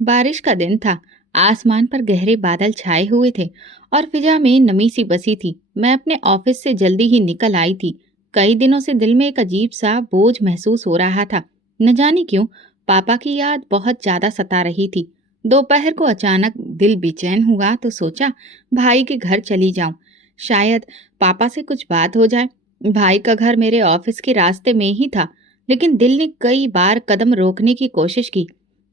बारिश का दिन था। आसमान पर गहरे बादल छाए हुए थे और फिजा में नमी सी बसी थी। मैं अपने ऑफिस से जल्दी ही निकल आई थी। कई दिनों से दिल में एक अजीब सा बोझ महसूस हो रहा था। न जाने क्यों पापा की याद बहुत ज्यादा सता रही थी। दोपहर को अचानक दिल बेचैन हुआ तो सोचा भाई के घर चली जाऊं। शायद पापा से कुछ बात हो जाए। भाई का घर मेरे ऑफिस के रास्ते में ही था, लेकिन दिल ने कई बार कदम रोकने की कोशिश की।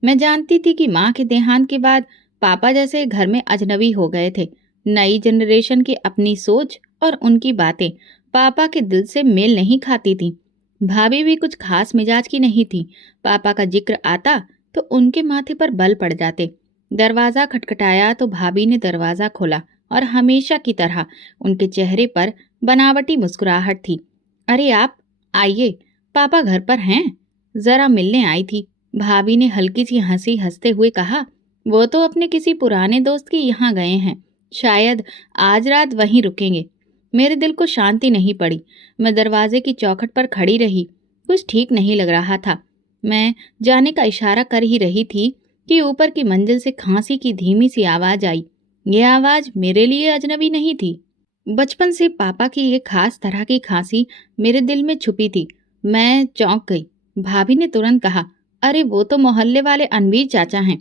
मैं जानती थी कि माँ के देहांत के बाद पापा जैसे घर में अजनबी हो गए थे। नई जनरेशन की अपनी सोच और उनकी बातें पापा के दिल से मेल नहीं खाती थी। भाभी भी कुछ खास मिजाज की नहीं थी। पापा का जिक्र आता तो उनके माथे पर बल पड़ जाते। दरवाजा खटखटाया तो भाभी ने दरवाजा खोला और हमेशा की तरह उनके चेहरे पर बनावटी मुस्कुराहट थी। अरे आप आइए, पापा घर पर हैं, जरा मिलने आई थी। भाभी ने हल्की सी हंसी हंसते हुए कहा, वो तो अपने किसी पुराने दोस्त के यहाँ गए हैं, शायद आज रात वहीं रुकेंगे। मेरे दिल को शांति नहीं पड़ी। मैं दरवाजे की चौखट पर खड़ी रही। कुछ ठीक नहीं लग रहा था। मैं जाने का इशारा कर ही रही थी कि ऊपर की मंजिल से खांसी की धीमी सी आवाज आई। यह आवाज मेरे लिए अजनबी नहीं थी। बचपन से पापा की एक खास तरह की खांसी मेरे दिल में छुपी थी। मैं चौंक गई। भाभी ने तुरंत कहा, अरे वो तो मोहल्ले वाले अनवीर चाचा हैं।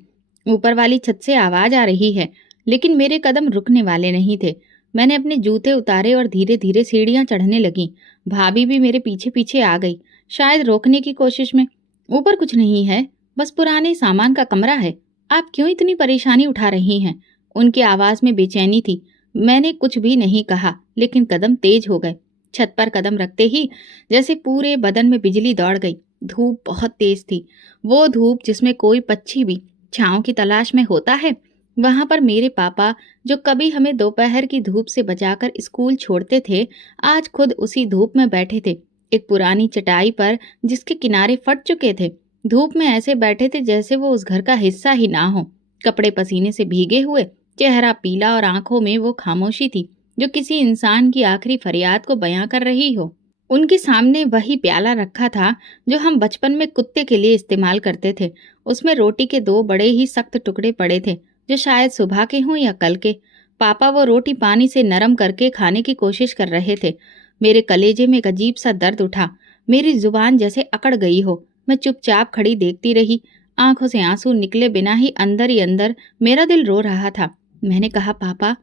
ऊपर वाली छत से आवाज आ रही है। लेकिन मेरे कदम रुकने वाले नहीं थे। मैंने अपने जूते उतारे और धीरे धीरे सीढ़ियां चढ़ने लगी। भाभी भी मेरे पीछे पीछे आ गई, शायद रोकने की कोशिश में। ऊपर कुछ नहीं है, बस पुराने सामान का कमरा है। आप क्यों इतनी परेशानी उठा रही हैं? उनकी आवाज में बेचैनी थी। मैंने कुछ भी नहीं कहा, लेकिन कदम तेज हो गए। छत पर कदम रखते ही जैसे पूरे बदन में बिजली दौड़ गई। धूप बहुत तेज थी, वो धूप जिसमें कोई पक्षी भी छांव की तलाश में होता है। वहां पर मेरे पापा, जो कभी हमें दोपहर की धूप से बचाकर स्कूल छोड़ते थे, आज खुद उसी धूप में बैठे थे, एक पुरानी चटाई पर जिसके किनारे फट चुके थे। धूप में ऐसे बैठे थे जैसे वो उस घर का हिस्सा ही ना हो। कपड़े पसीने से भीगे हुए, चेहरा पीला और आंखों में वो खामोशी थी जो किसी इंसान की आखिरी फरियाद को बयां कर रही हो। उनके सामने वही प्याला रखा था जो हम बचपन में कुत्ते के लिए इस्तेमाल करते थे। उसमें रोटी के दो बड़े ही सख्त टुकड़े पड़े थे, जो शायद सुबह के हों या कल के। पापा वो रोटी पानी से नरम करके खाने की कोशिश कर रहे थे। मेरे कलेजे में एक अजीब सा दर्द उठा। मेरी जुबान जैसे अकड़ गई हो। मैं चुपचाप खड़ी देखती रही। आंखों से आंसू निकले बिना ही अंदर मेरा दिल रो रहा था। मैंने कहा, पापा।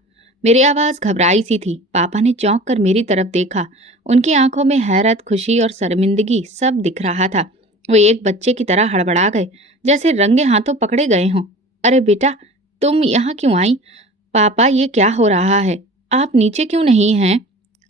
मेरी आवाज घबराई सी थी। पापा ने चौंक कर मेरी तरफ देखा। उनकी आंखों में हैरत, खुशी और शर्मिंदगी सब दिख रहा था। वो एक बच्चे की तरह हड़बड़ा गए, जैसे रंगे हाथों पकड़े गए हों। अरे बेटा, तुम यहाँ क्यों आई? पापा, ये क्या हो रहा है? आप नीचे क्यों नहीं हैं?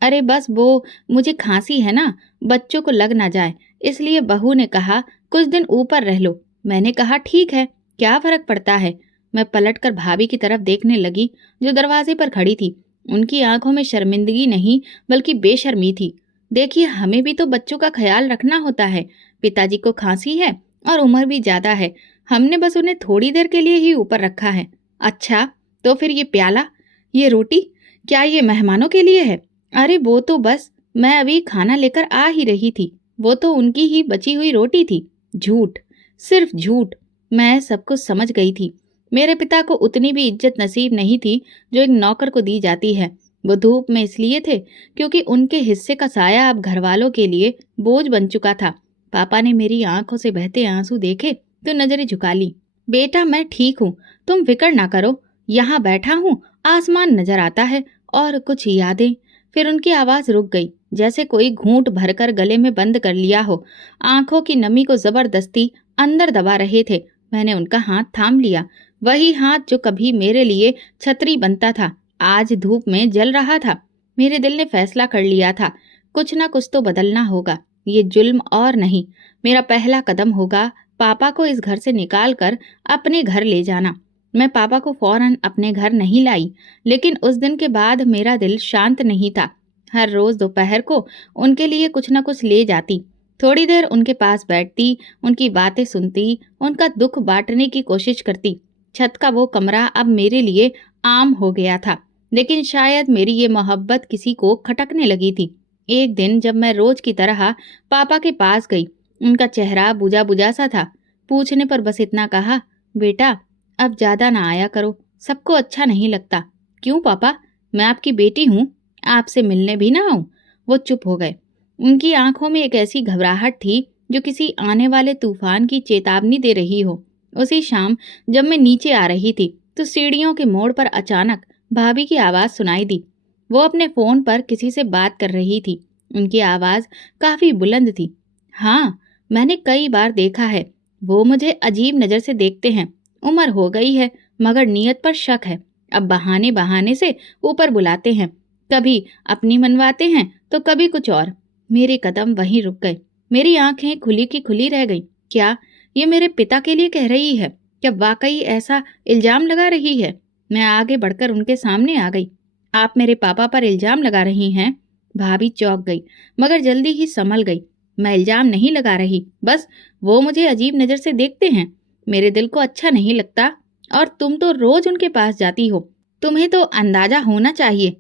अरे बस वो, मुझे खांसी है ना, बच्चों को लग ना जाए, इसलिए बहू ने कहा कुछ दिन ऊपर रह लो। मैंने कहा ठीक है, क्या फर्क पड़ता है। मैं पलटकर भाभी की तरफ देखने लगी, जो दरवाजे पर खड़ी थी। उनकी आंखों में शर्मिंदगी नहीं, बल्कि बेशर्मी थी। देखिए, हमें भी तो बच्चों का ख्याल रखना होता है। पिताजी को खांसी है और उम्र भी ज्यादा है। हमने बस उन्हें थोड़ी देर के लिए ही ऊपर रखा है। अच्छा, तो फिर ये प्याला, ये रोटी, क्या ये मेहमानों के लिए है? अरे वो तो बस मैं अभी खाना लेकर आ ही रही थी। वो तो उनकी ही बची हुई रोटी थी। झूठ, सिर्फ झूठ। मैं सब कुछ समझ गई थी। मेरे पिता को उतनी भी इज्जत नसीब नहीं थी जो एक नौकर को दी जाती है। वो धूप में इसलिए थे क्योंकि उनके हिस्से का साया अब घर वालों के लिए बोझ बन चुका था। पापा ने मेरी आंखों से बहते आंसू देखे तो नजरें झुका ली। बेटा, मैं ठीक हूँ, तुम फिक्र ना करो। यहाँ बैठा हूँ, आसमान नजर आता है और कुछ यादें। फिर उनकी आवाज रुक गई, जैसे कोई घूंट भरकर गले में बंद कर लिया हो। आंखों की नमी को जबरदस्ती अंदर दबा रहे थे। मैंने उनका हाथ थाम लिया, वही हाथ जो कभी मेरे लिए छतरी बनता था, आज धूप में जल रहा था। मेरे दिल ने फैसला कर लिया था, कुछ ना कुछ तो बदलना होगा। ये जुल्म और नहीं, मेरा पहला कदम होगा पापा को इस घर से निकाल कर अपने घर ले जाना। मैं पापा को फौरन अपने घर नहीं लाई, लेकिन उस दिन के बाद मेरा दिल शांत नहीं था। हर रोज दोपहर को उनके लिए कुछ न कुछ ले जाती, थोड़ी देर उनके पास बैठती, उनकी बातें सुनती, उनका दुख बांटने की कोशिश करती। छत का वो कमरा अब मेरे लिए आम हो गया था, लेकिन शायद मेरी ये मोहब्बत किसी को खटकने लगी थी। एक दिन जब मैं रोज की तरह पापा के पास गई, उनका चेहरा बुझा बुझा सा था। पूछने पर बस इतना कहा, बेटा अब ज्यादा ना आया करो, सबको अच्छा नहीं लगता। क्यों पापा, मैं आपकी बेटी हूँ, आपसे मिलने भी ना आऊं? वो चुप हो गए। उनकी आंखों में एक ऐसी घबराहट थी जो किसी आने वाले तूफान की चेतावनी दे रही हो। उसी शाम जब मैं नीचे आ रही थी तो सीढ़ियों के मोड़ पर अचानक भाभी की आवाज सुनाई दी। वो अपने फोन पर किसी से बात कर रही थी। उनकी आवाज काफी बुलंद थी। हाँ, मैंने कई बार देखा है, वो मुझे अजीब नजर से देखते हैं। उम्र हो गई है मगर नीयत पर शक है। अब बहाने बहाने से ऊपर बुलाते हैं, कभी अपनी मनवाते हैं तो कभी कुछ और। मेरे कदम वहीं रुक गए, मेरी आंखें खुली की खुली रह गईं। क्या ये मेरे पिता के लिए कह रही है? क्या वाकई ऐसा इल्जाम लगा रही है? मैं आगे बढ़कर उनके सामने आ गई। आप मेरे पापा पर इल्जाम लगा रही हैं? भाभी चौंक गई मगर जल्दी ही संभल गई। मैं इल्जाम नहीं लगा रही, बस वो मुझे अजीब नजर से देखते हैं। मेरे दिल को अच्छा नहीं लगता। और तुम तो रोज उनके पास जाती हो, तुम्हें तो अंदाजा होना चाहिए।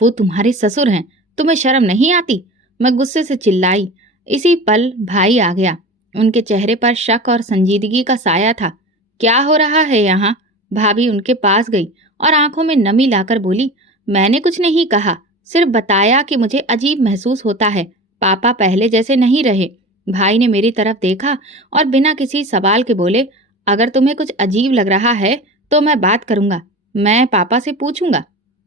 वो तुम्हारे ससुर हैं, तुम्हें शर्म नहीं आती? मैं गुस्से से चिल्लाई। इसी पल भाई आ गया। उनके चेहरे पर शक और संजीदगी का साया था। क्या हो रहा है यहाँ? भाभी उनके पास गई और आंखों में नमी लाकर बोली, मैंने कुछ नहीं कहा, सिर्फ बताया कि मुझे अजीब महसूस होता है। पापा पहले जैसे नहीं रहे। भाई ने मेरी तरफ देखा और बिना किसी सवाल के बोले, अगर तुम्हें कुछ अजीब लग रहा है तो मैं बात करूंगा, मैं पापा से पूछूंगा।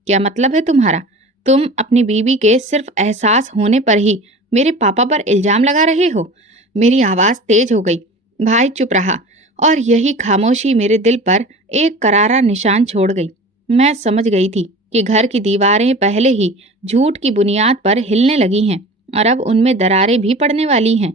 क्या मतलब है तुम्हारा? तुम अपनी बीवी के सिर्फ एहसास होने पर ही मेरे पापा पर इल्जाम लगा रहे हो? मेरी आवाज तेज हो गई। भाई चुप रहा और यही खामोशी मेरे दिल पर एक करारा निशान छोड़ गई। मैं समझ गई थी कि घर की दीवारें पहले ही झूठ की बुनियाद पर हिलने लगी हैं और अब उनमें दरारें भी पड़ने वाली हैं।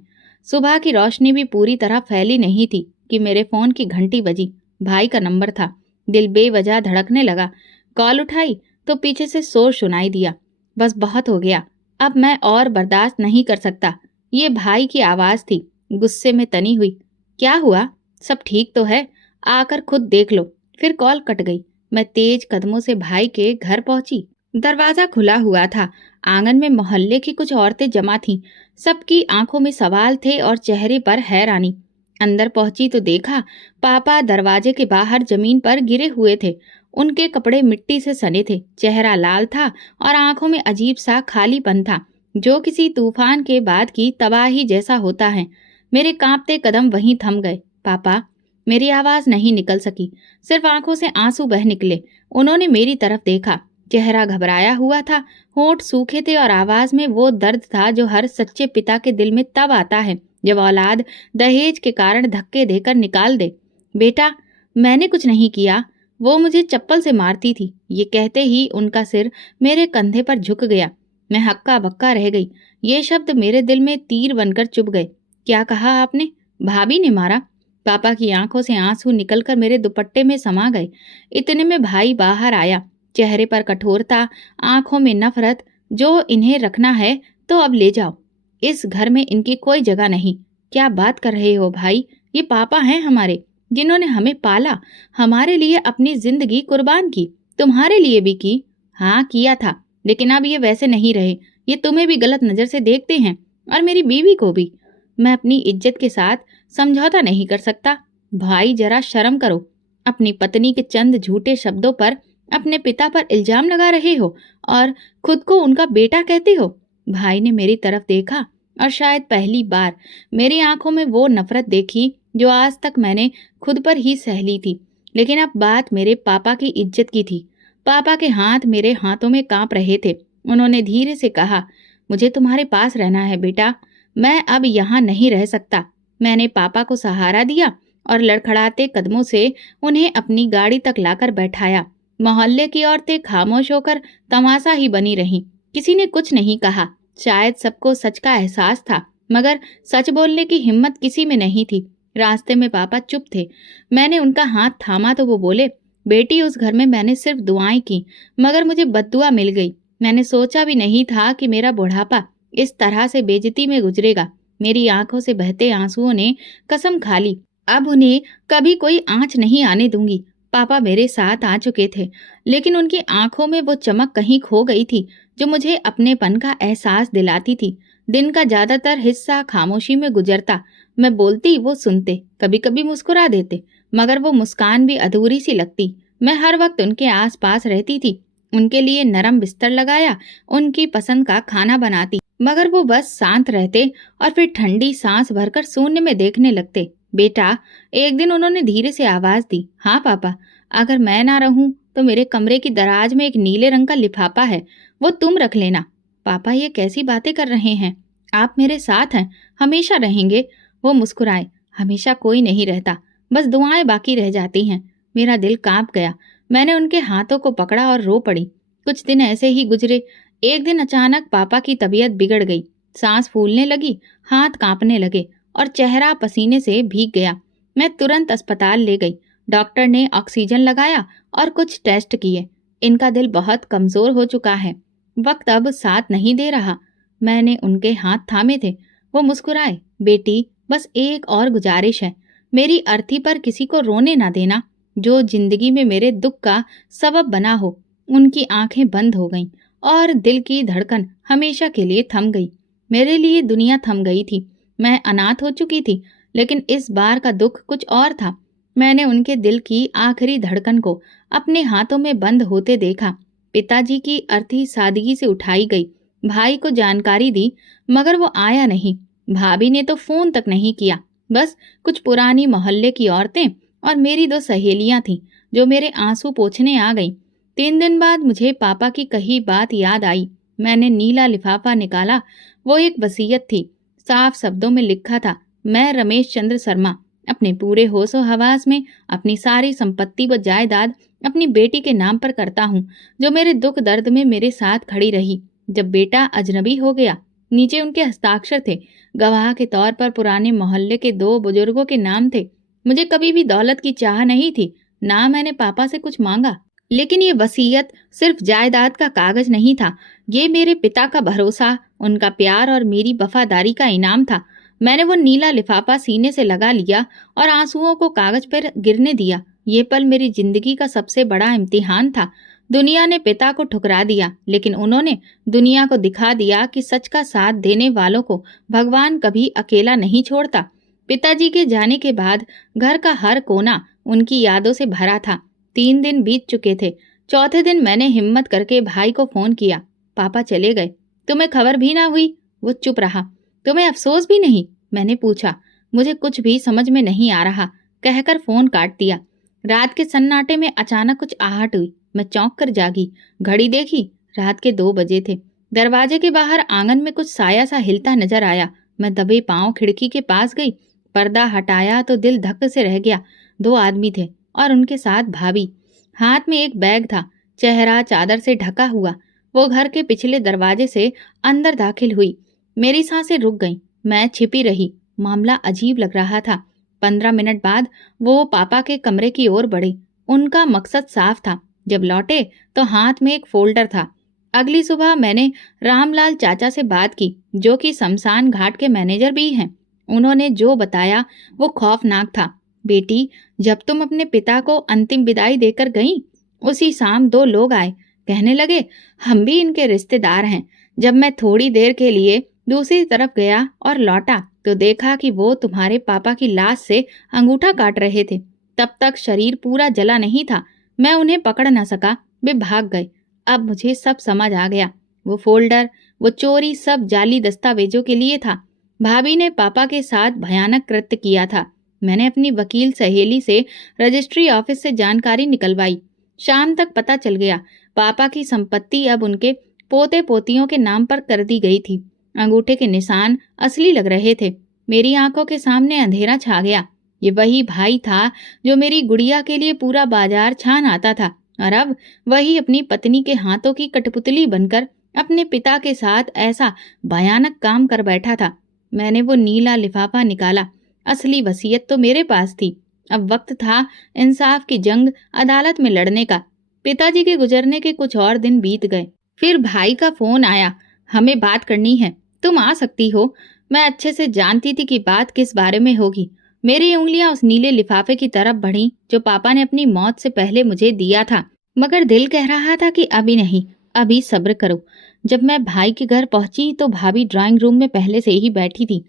सुबह की रोशनी भी पूरी तरह फैली नहीं थी कि मेरे फोन की घंटी बजी। भाई का नंबर था। दिल बेवजह धड़कने लगा। कॉल उठाई तो पीछे से शोर सुनाई दिया। बस बहुत हो गया, अब मैं और बर्दाश्त नहीं कर सकता। ये भाई की आवाज थी, गुस्से में तनी हुई। क्या हुआ? सब ठीक तो है? आकर खुद देख लो। फिर कॉल कट गई। मैं तेज कदमों से भाई के घर पहुंची। दरवाजा खुला हुआ था। आंगन में मोहल्ले की कुछ औरतें जमा थीं। सबकी आंखों में सवाल थे और चेहरे पर हैरानी। अंदर पहुंची तो देखा पापा दरवाजे के बाहर जमीन पर गिरे हुए थे। उनके कपड़े मिट्टी से सने थे, चेहरा लाल था और आंखों में अजीब सा खालीपन था, जो किसी तूफान के बाद की तबाही जैसा होता है। मेरे कांपते कदम वहीं थम गए। पापा, मेरी आवाज नहीं निकल सकी, सिर्फ आंखों से आंसू बह निकले। उन्होंने मेरी तरफ देखा। चेहरा घबराया हुआ था, होंठ सूखे थे और आवाज में वो दर्द था जो हर सच्चे पिता के दिल में तब आता है जब औलाद दहेज के कारण धक्के देकर निकाल दे। बेटा, मैंने कुछ नहीं किया, वो मुझे चप्पल से मारती थी। ये कहते ही उनका सिर मेरे कंधे पर झुक गया। मैं हक्का बक्का रह गई। ये शब्द मेरे दिल में तीर बनकर चुभ गए। क्या कहा आपने? भाभी ने मारा? पापा की आंखों से आंसू निकलकर मेरे दुपट्टे में समा गए। इतने में भाई बाहर आया, चेहरे पर कठोरता, आंखों में नफरत। जो इन्हें रखना है तो अब ले जाओ, इस घर में इनकी कोई जगह नहीं। क्या बात कर रहे हो भाई? ये पापा हैं हमारे, जिन्होंने हमें पाला, हमारे लिए अपनी जिंदगी कुर्बान की, तुम्हारे लिए भी की। हाँ किया था, लेकिन अब ये वैसे नहीं रहे। ये तुम्हें भी गलत नजर से देखते हैं और मेरी बीवी को भी। मैं अपनी इज्जत के साथ समझौता नहीं कर सकता। भाई जरा शर्म करो। अपनी पत्नी के चंद झूठे शब्दों पर अपने पिता पर इल्जाम लगा रहे हो और खुद को उनका बेटा कहते हो। भाई ने मेरी तरफ देखा और शायद पहली बार मेरी आंखों में वो नफरत देखी जो आज तक मैंने खुद पर ही सह ली थी। लेकिन अब बात मेरे पापा की इज्जत की थी। पापा के हाथ मेरे हाथों में कांप रहे थे। उन्होंने धीरे से कहा, मुझे तुम्हारे पास रहना है बेटा, मैं अब यहाँ नहीं रह सकता। मैंने पापा को सहारा दिया और लड़खड़ाते कदमों से उन्हें अपनी गाड़ी तक लाकर बैठाया। मोहल्ले की औरतें खामोश होकर तमाशा ही बनी रहीं। किसी ने कुछ नहीं कहा। शायद सबको सच का एहसास था, मगर सच बोलने की हिम्मत किसी में नहीं थी। रास्ते में पापा चुप थे। मैंने उनका हाथ थामा तो वो बोले, बेटी, उस घर में मैंने सिर्फ दुआएं की, मगर मुझे बद्दुआ मिल गई। मैंने सोचा भी नहीं था कि मेरा बुढ़ापा इस तरह से बेइज्जती में गुजरेगा। मेरी आंखों से बहते आंसुओं ने कसम खा ली, अब उन्हें कभी कोई आंच नहीं आने दूंगी। पापा मेरे साथ आ चुके थे, लेकिन उनकी आंखों में वो चमक कहीं खो गई थी जो मुझे अपनेपन का एहसास दिलाती थी। दिन का ज्यादातर हिस्सा खामोशी में गुजरता। मैं बोलती, वो सुनते, कभी कभी मुस्कुरा देते, मगर वो मुस्कान भी अधूरी सी लगती। मैं हर वक्त उनके आसपास रहती थी, उनके लिए नरम बिस्तर लगाया, उनकी पसंद का खाना बनाती, मगर वो बस शांत रहते और फिर ठंडी सांस भरकर शून्य में देखने लगते। बेटा, एक दिन उन्होंने धीरे से आवाज दी, हाँ पापा, अगर मैं ना रहूं तो मेरे कमरे की दराज में एक नीले रंग का लिफाफा है, वो तुम रख लेना। पापा, ये कैसी बातें कर रहे हैं? आप मेरे साथ हैं, हमेशा रहेंगे। वो मुस्कुराए, हमेशा कोई नहीं रहता, बस दुआएं बाकी रह जाती हैं। मेरा दिल कांप गया। मैंने उनके हाथों को पकड़ा और रो पड़ी। कुछ दिन ऐसे ही गुजरे। एक दिन अचानक पापा की तबीयत बिगड़ गई। सांस फूलने लगी, हाथ कांपने लगे और चेहरा पसीने से भीग गया। मैं तुरंत अस्पताल ले गई। डॉक्टर ने ऑक्सीजन लगाया और कुछ टेस्ट किए। इनका दिल बहुत कमजोर हो चुका है, वक्त अब साथ नहीं दे रहा। मैंने उनके हाथ थामे थे। वो मुस्कुराए, बेटी, बस एक और गुजारिश है, मेरी अर्थी पर किसी को रोने ना देना, जो जिंदगी में मेरे दुख का सबब बना हो। उनकी आंखें बंद हो गईं और दिल की धड़कन हमेशा के लिए थम गई। मेरे लिए दुनिया थम गई थी। मैं अनाथ हो चुकी थी, लेकिन इस बार का दुख कुछ और था। मैंने उनके दिल की आखिरी धड़कन को अपने हाथों में बंद होते देखा। पिताजी की अर्थी सादगी से उठाई गई। भाई को जानकारी दी, मगर वो आया नहीं। भाभी ने तो फोन तक नहीं किया। बस कुछ पुरानी मोहल्ले की औरतें और मेरी 2 सहेलियां थीं, जो मेरे आंसू पोंछने आ गईं। 3 दिन बाद मुझे पापा की कही बात याद आई। मैंने नीला लिफाफा निकाला। वो एक वसीयत थी। साफ शब्दों में लिखा था, मैं रमेश चंद्र शर्मा अपने पूरे होशो हवास में अपनी सारी संपत्ति व जायदाद अपनी बेटी के नाम पर करता हूँ, जो मेरे दुख दर्द में मेरे साथ खड़ी रही जब बेटा अजनबी हो गया। नीचे उनके हस्ताक्षर थे। गवाह के तौर पर पुराने मोहल्ले के 2 बुजुर्गों के नाम थे। मुझे कभी भी दौलत की चाह नहीं थी, ना मैंने पापा से कुछ मांगा। लेकिन ये वसीयत सिर्फ जायदाद का कागज नहीं था, ये मेरे पिता का भरोसा, उनका प्यार और मेरी वफादारी का इनाम था। मैंने वो नीला लिफाफा सीने से लगा लिया और आंसुओं को कागज पर गिरने दिया। ये पल मेरी जिंदगी का सबसे बड़ा इम्तिहान था। दुनिया ने पिता को ठुकरा दिया, लेकिन उन्होंने दुनिया को दिखा दिया कि सच का साथ देने वालों को भगवान कभी अकेला नहीं छोड़ता। पिताजी के जाने के बाद घर का हर कोना उनकी यादों से भरा था। 3 दिन बीत चुके थे। चौथे दिन मैंने हिम्मत करके भाई को फोन किया, पापा चले गए, तुम्हें खबर भी ना हुई? वो चुप रहा। तुम्हें अफसोस भी नहीं? मैंने पूछा। मुझे कुछ भी समझ में नहीं आ रहा, कहकर फोन काट दिया। रात के सन्नाटे में अचानक कुछ आहट हुई। मैं चौंक कर जागी, घड़ी देखी, रात के 2 बजे थे। दरवाजे के बाहर आंगन में कुछ साया सा हिलता नजर आया। मैं दबे पांव खिड़की के पास गई। पर्दा हटाया तो दिल धक से रह गया। 2 आदमी थे और उनके साथ भाभी। हाथ में एक बैग था, चेहरा चादर से ढका हुआ। वो घर के पिछले दरवाजे से अंदर दाखिल हुई। मेरी सांसें रुक गईं। मैं छिपी रही। मामला अजीब लग रहा था। 15 मिनट बाद वो पापा के कमरे की ओर बढ़े। उनका मकसद साफ था। जब लौटे तो हाथ में एक फोल्डर था। अगली सुबह मैंने रामलाल चाचा से बात की, जो कि शमशान घाट के मैनेजर भी हैं। उन्होंने जो बताया वो खौफनाक था। बेटी, जब तुम अपने पिता को अंतिम विदाई देकर गईं, उसी शाम 2 लोग आए। कहने लगे, हम भी इनके रिश्तेदार हैं। जब मैं थोड़ी देर के लिए दूसरी तरफ गया और लौटा तो देखा कि वो तुम्हारे पापा की लाश से अंगूठा काट रहे थे। तब तक शरीर पूरा जला नहीं था। मैं उन्हें पकड़ न सका, वे भाग गए। अब मुझे सब समझ आ गया। वो फोल्डर, वो चोरी, सब जाली दस्तावेजों के लिए था। भाभी ने पापा के साथ भयानक कृत्य किया था। मैंने अपनी वकील सहेली से रजिस्ट्री ऑफिस से जानकारी निकलवाई। शाम तक पता चल गया, पापा की संपत्ति अब उनके पोते पोतियों के नाम पर कर दी गई थी। अंगूठे के निशान असली लग रहे थे। मेरी आंखों के सामने अंधेरा छा गया। ये वही भाई था जो मेरी गुड़िया के लिए पूरा बाजार छान आता था, और अब वही अपनी पत्नी के हाथों की कठपुतली बनकर अपने पिता के साथ ऐसा भयानक काम कर बैठा था। मैंने वो नीला लिफाफा निकाला। असली वसीयत तो मेरे पास थी। अब वक्त था इंसाफ की जंग अदालत में लड़ने का। पिताजी के गुजरने के कुछ और दिन बीत गए। फिर भाई का फोन आया, हमें बात करनी है, तुम आ सकती हो। मैं अच्छे से जानती थी कि बात किस बारे में होगी। मेरी उंगलियां उस नीले लिफाफे की तरफ बढ़ीं जो पापा ने अपनी मौत से पहले मुझे दिया था, मगर दिल कह रहा था कि अभी नहीं, अभी सब्र करो। जब मैं भाई के घर पहुंची तो भाभी ड्राइंग रूम में पहले से ही बैठी थी।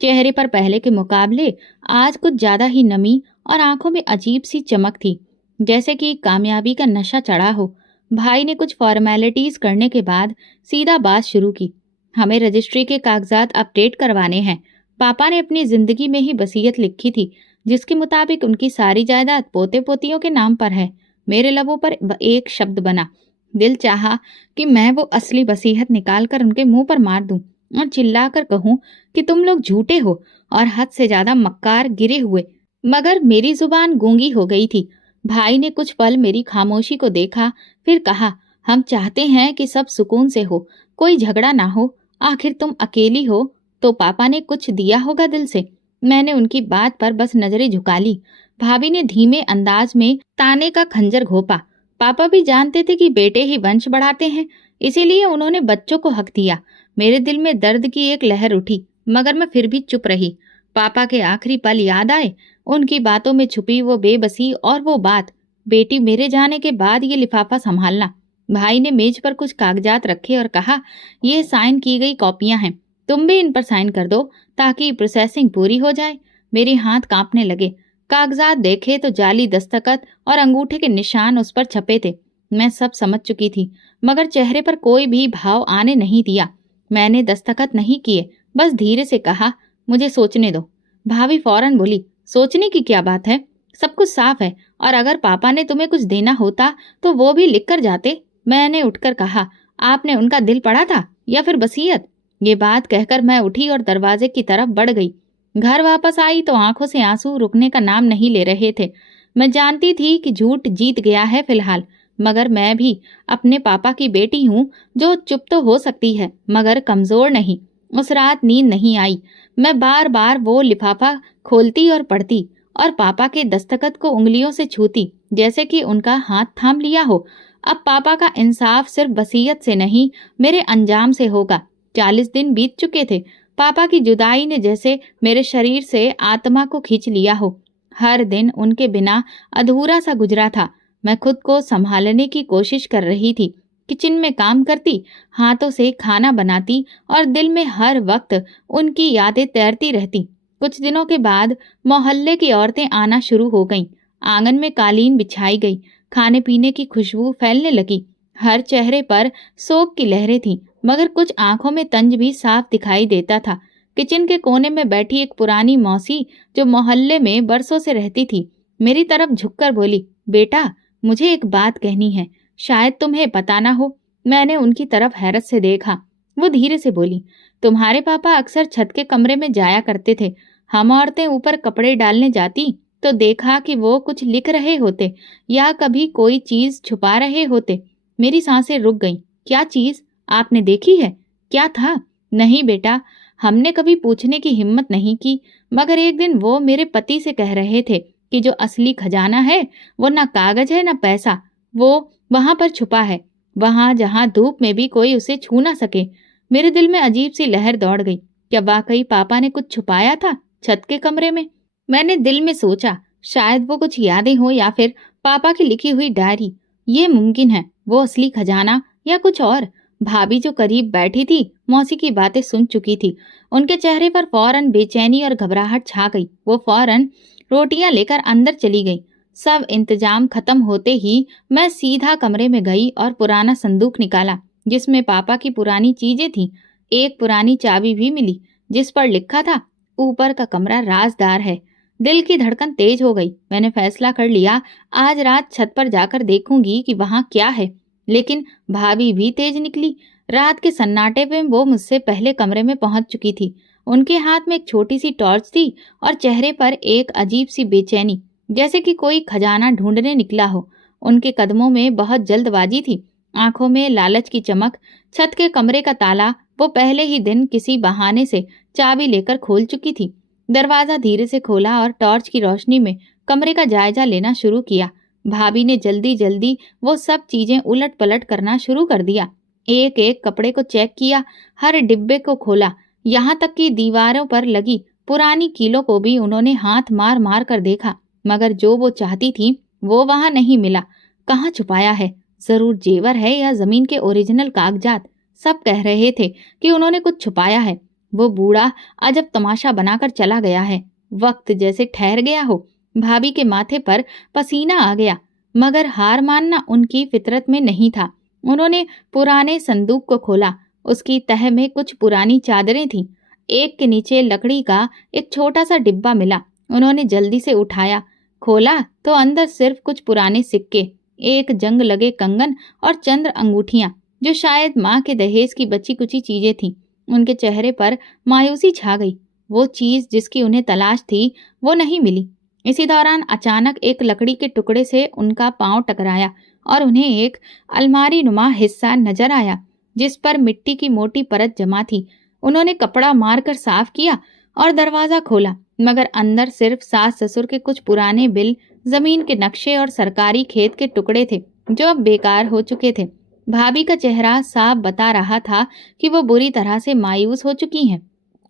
चेहरे पर पहले के मुकाबले आज कुछ ज्यादा ही नमी और आंखों में अजीब सी चमक थी, जैसे कि कामयाबी का नशा चढ़ा हो। भाई ने कुछ फॉर्मेलिटीज करने के बाद सीधा बात शुरू की। हमें रजिस्ट्री के कागजात अपडेट करवाने हैं। पापा ने अपनी जिंदगी में ही वसीयत लिखी थी, जिसके मुताबिक उनकी सारी जायदाद पोते पोतियों के नाम पर है। मेरे लबों पर एक शब्द बना। दिल चाहा कि मैं वो असली वसीयत निकाल कर उनके मुंह पर मार दूं और चिल्लाकर कहूं कि तुम लोग झूठे हो और हद से ज्यादा मक्कार गिरे हुए। मगर मेरी जुबान गूंगी हो गई थी। भाई ने कुछ पल मेरी खामोशी को देखा, फिर कहा, हम चाहते हैं कि सब सुकून से हो, कोई झगड़ा ना हो। आखिर तुम अकेली हो तो पापा ने कुछ दिया होगा दिल से। मैंने उनकी बात पर बस नजरें झुका ली। भाभी ने धीमे अंदाज में ताने का खंजर घोंपा। पापा भी जानते थे कि बेटे ही वंश बढ़ाते हैं, इसीलिए उन्होंने बच्चों को हक दिया। मेरे दिल में दर्द की एक लहर उठी, मगर मैं फिर भी चुप रही। पापा के आखिरी पल याद आए, उनकी बातों में छुपी वो बेबसी और वो बात, बेटी मेरे जाने के बाद ये लिफाफा संभालना। भाई ने मेज पर कुछ कागजात रखे और कहा, ये साइन की गई कॉपियां हैं, तुम भी इन पर साइन कर दो ताकि प्रोसेसिंग पूरी हो जाए। मेरे हाथ कांपने लगे। कागजात देखे तो जाली दस्तखत और अंगूठे के निशान उस पर छपे थे। मैं सब समझ चुकी थी, मगर चेहरे पर कोई भी भाव आने नहीं दिया। मैंने दस्तखत नहीं किए, बस धीरे से कहा, मुझे सोचने दो। भाभी फौरन बोली, सोचने की क्या बात है, सब कुछ साफ है, और अगर पापा ने तुम्हें कुछ देना होता तो वो भी लिख कर जाते। मैंने उठकर कहा, आपने उनका दिल पढ़ा था या फिर वसीयत? ये बात कहकर मैं उठी और दरवाजे की तरफ बढ़ गई। घर वापस आई तो आंखों से आंसू रुकने का नाम नहीं ले रहे थे। मैं जानती थी कि झूठ जीत गया है फिलहाल, मगर मैं भी अपने पापा की बेटी हूँ, जो चुप तो हो सकती है मगर कमजोर नहीं। उस रात नींद नहीं आई। मैं बार बार वो लिफाफा खोलती और पढ़ती, और पापा के दस्तखत को उंगलियों से छूती, जैसे कि उनका हाथ थाम लिया हो। अब पापा का इंसाफ सिर्फ वसीयत से नहीं, मेरे अंजाम से होगा। 40 दिन बीत चुके थे। पापा की जुदाई ने जैसे मेरे शरीर से आत्मा को खींच लिया हो। हर दिन उनके बिना अधूरा सा गुजरा था। मैं खुद को संभालने की कोशिश कर रही थी। किचन में काम करती, हाथों से खाना बनाती, और दिल में हर वक्त उनकी यादें तैरती रहती। कुछ दिनों के बाद मोहल्ले की औरतें आना शुरू हो गईं। आंगन में कालीन बिछाई गई। खाने पीने की खुशबू फैलने लगी। हर चेहरे पर शोक की लहरें थीं, मगर कुछ आंखों में तंज भी साफ दिखाई देता था। किचन के कोने में बैठी एक पुरानी मौसी, जो मोहल्ले में बरसों से रहती थी, मेरी तरफ झुककर बोली, बेटा, मुझे एक बात कहनी है, शायद तुम्हें पता ना हो। मैंने उनकी तरफ हैरत से देखा। वो धीरे से बोली, तुम्हारे पापा अक्सर छत के कमरे में जाया करते थे। हम औरतें ऊपर कपड़े डालने जाती तो देखा कि वो कुछ लिख रहे होते या कभी कोई चीज छुपा रहे होते। मेरी सांसें रुक गईं। क्या चीज? आपने देखी है? क्या था? नहीं बेटा, हमने कभी पूछने की हिम्मत नहीं की, मगर एक दिन वो मेरे पति से कह रहे थे कि जो असली खजाना है वो ना कागज है ना पैसा, वो वहां पर छुपा है, वहां जहां धूप में भी कोई उसे छू ना सके। मेरे दिल में अजीब सी लहर दौड़ गई। क्या वाकई पापा ने कुछ छुपाया था छत के कमरे में? मैंने दिल में सोचा, शायद वो कुछ यादें हो या फिर पापा की लिखी हुई डायरी। ये मुमकिन है, वो असली खजाना या कुछ और। भाभी जो करीब बैठी थी, मौसी की बातें सुन चुकी थी। उनके चेहरे पर फौरन बेचैनी और घबराहट छा गई। वो फौरन रोटियां लेकर अंदर चली गई। सब इंतजाम खत्म होते ही मैं सीधा कमरे में गई और पुराना संदूक निकाला, जिसमें पापा की पुरानी चीजें थीं। एक पुरानी चाबी भी मिली, जिस पर लिखा था, ऊपर का कमरा राजदार है। दिल की धड़कन तेज हो गई। मैंने फैसला कर लिया, आज रात छत पर जाकर देखूंगी कि वहां क्या है। लेकिन भाभी भी तेज निकली। रात के सन्नाटे में वो मुझसे पहले कमरे में पहुंच चुकी थी। उनके हाथ में एक छोटी सी टॉर्च थी और चेहरे पर एक अजीब सी बेचैनी, जैसे कि कोई खजाना ढूंढने निकला हो। उनके कदमों में बहुत जल्दबाजी थी, आंखों में लालच की चमक। छत के कमरे का ताला वो पहले ही दिन किसी बहाने से चाबी लेकर खोल चुकी थी। दरवाजा धीरे से खोला और टॉर्च की रोशनी में कमरे का जायजा लेना शुरू किया। भाभी ने जल्दी जल्दी वो सब चीजें उलट पलट करना शुरू कर दिया। एक एक कपड़े को चेक किया, हर डिब्बे को खोला, यहाँ तक कि दीवारों पर लगी पुरानी कीलों को भी उन्होंने हाथ मार मार कर देखा, मगर जो वो चाहती थी वो वहां नहीं मिला। कहाँ छुपाया है? जरूर जेवर है या जमीन के ओरिजिनल कागजात। सब कह रहे थे कि उन्होंने कुछ छुपाया है। वो बूढ़ा अजब तमाशा बनाकर चला गया है। वक्त जैसे ठहर गया हो। भाभी के माथे पर पसीना आ गया, मगर हार मानना उनकी फितरत में नहीं था। उन्होंने पुराने संदूक को खोला। उसकी तह में कुछ पुरानी चादरें थीं। एक के नीचे लकड़ी का एक छोटा सा डिब्बा मिला। उन्होंने जल्दी से उठाया, खोला तो अंदर सिर्फ कुछ पुराने सिक्के, एक जंग लगे कंगन और चंद्र अंगूठियां, जो शायद माँ के दहेज की बची कुची चीजें थीं। उनके चेहरे पर मायूसी छा गई। वो चीज जिसकी उन्हें तलाश थी, वो नहीं मिली। इसी दौरान अचानक एक लकड़ी के टुकड़े से उनका पांव टकराया और उन्हें एक अलमारी नुमा हिस्सा नजर आया, जिस पर मिट्टी की मोटी परत जमा थी। उन्होंने कपड़ा मारकर साफ किया और दरवाजा खोला, मगर अंदर सिर्फ सास ससुर के कुछ पुराने बिल, जमीन के नक्शे और सरकारी खेत के टुकड़े थे, जो अब बेकार हो चुके थे। भाभी का चेहरा साफ बता रहा था कि वो बुरी तरह से मायूस हो चुकी हैं।